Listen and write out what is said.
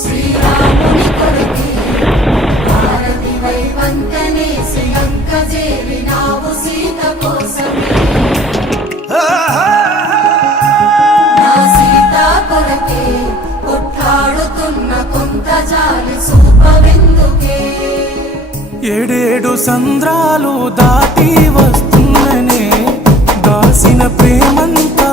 శ్రీరాముని కొడుకే భారతివై వంతనే శ్రీలంక చేరినావు సీత కోసమే నా సీత కొరకే కొట్లాడుతున్న కొంత జాలి చూపవెందుకే ఏడేడు సంద్రాలు దాటి వస్తున్ననే దాసిన ప్రేమంతా